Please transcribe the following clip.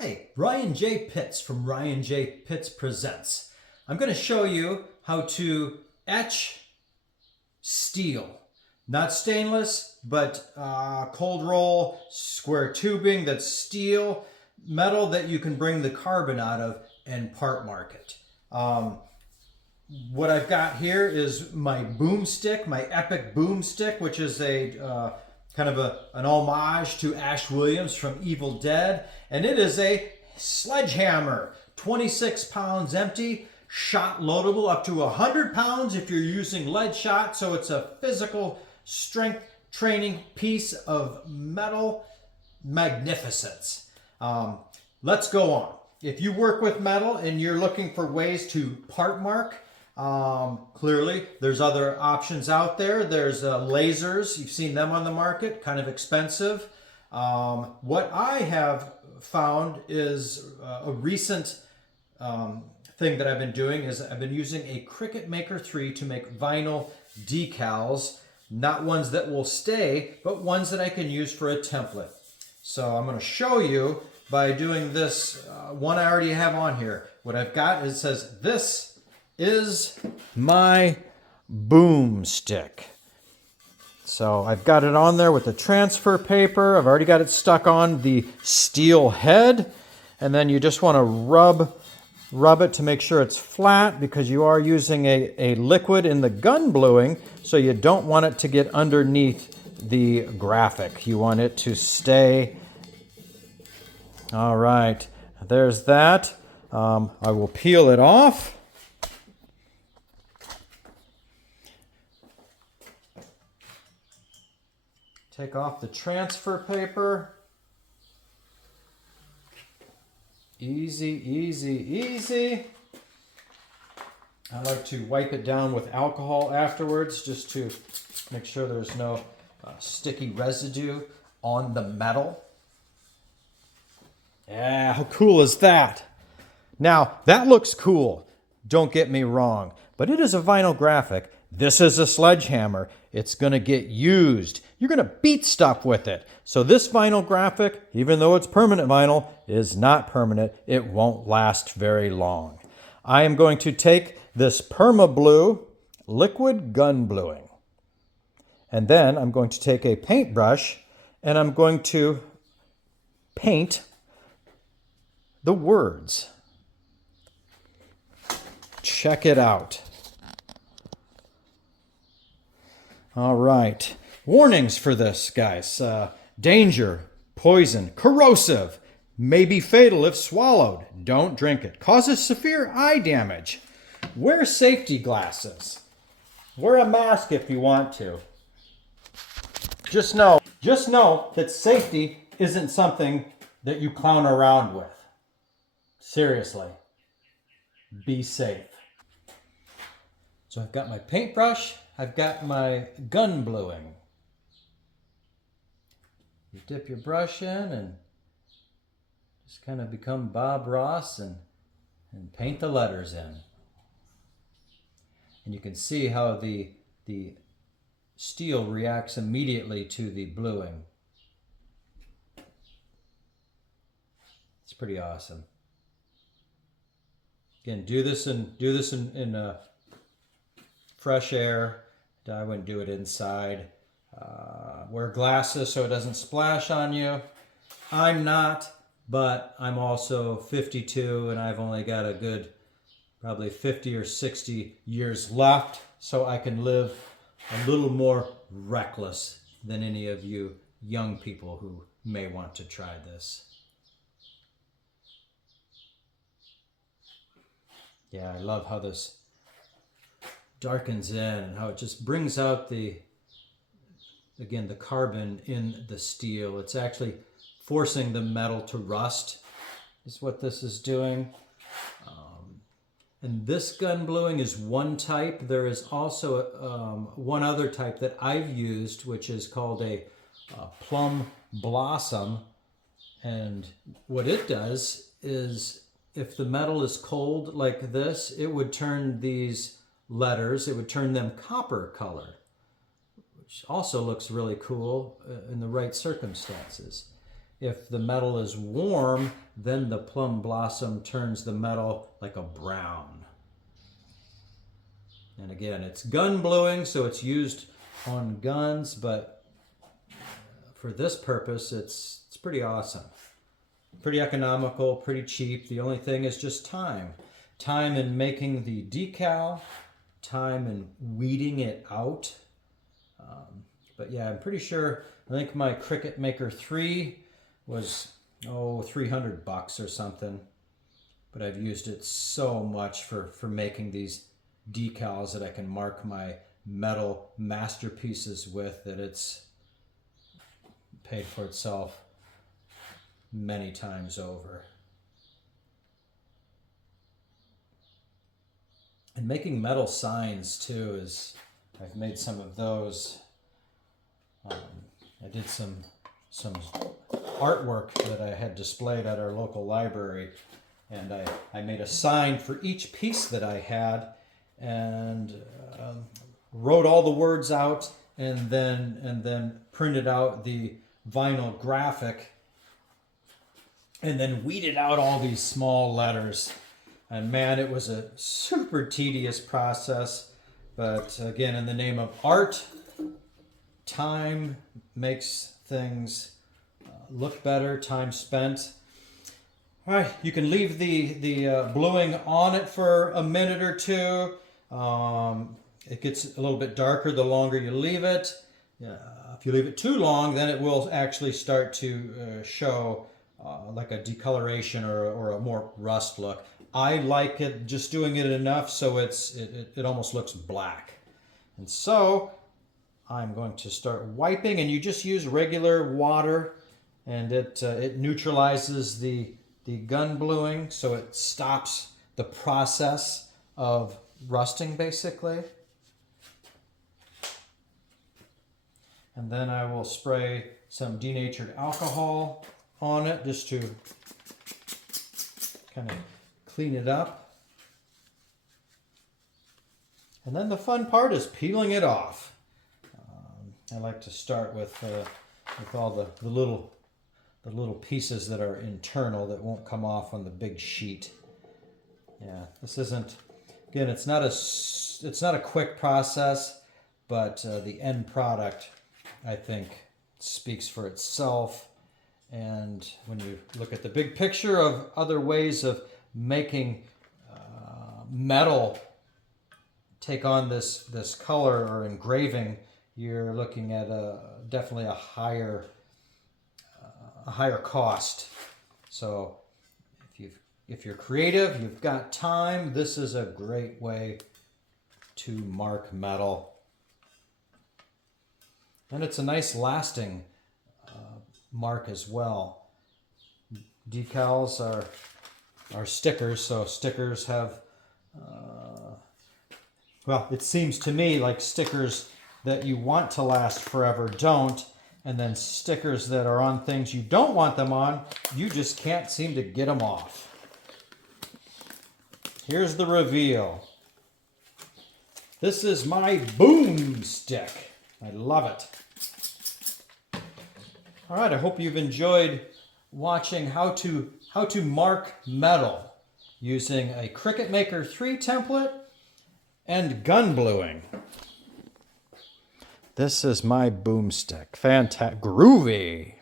Hey, Ryan J. Pitts from Ryan J. Pitts Presents. I'm going to show you how to etch steel. Not stainless, but cold roll, square tubing that's steel, metal that you can bring the carbon out of and part mark it. What I've got here is my boomstick, my epic boomstick, which is a kind of an homage to Ash Williams from Evil Dead. And it is a sledgehammer, 26 pounds empty, shot loadable up to 100 pounds if you're using lead shot. So it's a physical strength training piece of metal magnificence. Let's go on. If you work with metal and you're looking for ways to part mark, clearly there's other options out there. There's lasers. You've seen them on the market, kind of expensive. What I have found is a recent thing that I've been doing is I've been using a Cricut Maker 3 to make vinyl decals, not ones that will stay, but ones that I can use for a template. So I'm going to show you by doing this one I already have on here. What I've got is, it says, "This is my boomstick." So I've got it on there with the transfer paper. I've already got it stuck on the steel head. And then you just want to rub it to make sure it's flat, because you are using a liquid in the gun bluing, so you don't want it to get underneath the graphic. You want it to stay. All right, there's that. I will peel it off. Take off the transfer paper. Easy, easy, easy. I like to wipe it down with alcohol afterwards just to make sure there's no sticky residue on the metal. Yeah, how cool is that? Now, that looks cool. Don't get me wrong, but it is a vinyl graphic. This is a sledgehammer. It's going to get used. You're going to beat stuff with it. So this vinyl graphic, even though it's permanent vinyl, is not permanent. It won't last very long. I am going to take this Perma Blue liquid gun bluing. And then I'm going to take a paintbrush and I'm going to paint the words. Check it out. All right. Warnings for this, guys. Danger, poison, corrosive, may be fatal if swallowed. Don't drink it. Causes severe eye damage. Wear safety glasses. Wear a mask if you want to. Just know that safety isn't something that you clown around with. Seriously. Be safe. So I've got my paintbrush. I've got my gun bluing. You dip your brush in and just kind of become Bob Ross and paint the letters in. And you can see how the steel reacts immediately to the bluing. It's pretty awesome. Again, do this in fresh air. I wouldn't do it inside. Wear glasses so it doesn't splash on you. I'm not, but I'm also 52 and I've only got a good probably 50 or 60 years left, so I can live a little more reckless than any of you young people who may want to try this. Yeah, I love how this darkens in and how it just brings out the carbon in the steel. It's actually forcing the metal to rust is what this is doing. And this gun bluing is one type. There is also one other type that I've used, which is called a plum blossom. And what it does is, if the metal is cold like this, it would turn these letters, it would turn them copper color, which also looks really cool in the right circumstances. If the metal is warm, then the plum blossom turns the metal like a brown. And again, it's gun bluing, so it's used on guns, but for this purpose, it's pretty awesome. Pretty economical, pretty cheap. The only thing is just time. Time in making the decal, time in weeding it out. But yeah, I'm pretty sure, I think my Cricut Maker 3 was, $300 or something. But I've used it so much for making these decals that I can mark my metal masterpieces with that it's paid for itself many times over. And making metal signs too I've made some of those. I did some artwork that I had displayed at our local library, and I made a sign for each piece that I had, and wrote all the words out, and then printed out the vinyl graphic, and then weeded out all these small letters. And man, it was a super tedious process, but again, in the name of art, time makes things look better, time spent. All right, you can leave the bluing on it for a minute or two. It gets a little bit darker the longer you leave it. If you leave it too long, then it will actually start to show like a decoloration or a more rust look. I like it just doing it enough so it almost looks black. And so I'm going to start wiping, and you just use regular water, and it neutralizes the gun bluing, so it stops the process of rusting basically. And then I will spray some denatured alcohol on it just to kind of clean it up. And then the fun part is peeling it off. I like to start with all the little pieces that are internal that won't come off on the big sheet. Yeah, this isn't, again, it's not a quick process, but the end product, I think, speaks for itself. And when you look at the big picture of other ways of making metal take on this color or engraving, you're looking at definitely a higher cost. So if you're creative, you've got time, this is a great way to mark metal. And it's a nice lasting mark as well. Decals are stickers, so stickers have, well, it seems to me like stickers that you want to last forever don't, and then stickers that are on things you don't want them on, you just can't seem to get them off. Here's the reveal. This is my boomstick. I love it. All right, I hope you've enjoyed watching how to mark metal using a Cricut Maker 3 template and gun bluing. This is my boomstick. Fantastic. Groovy.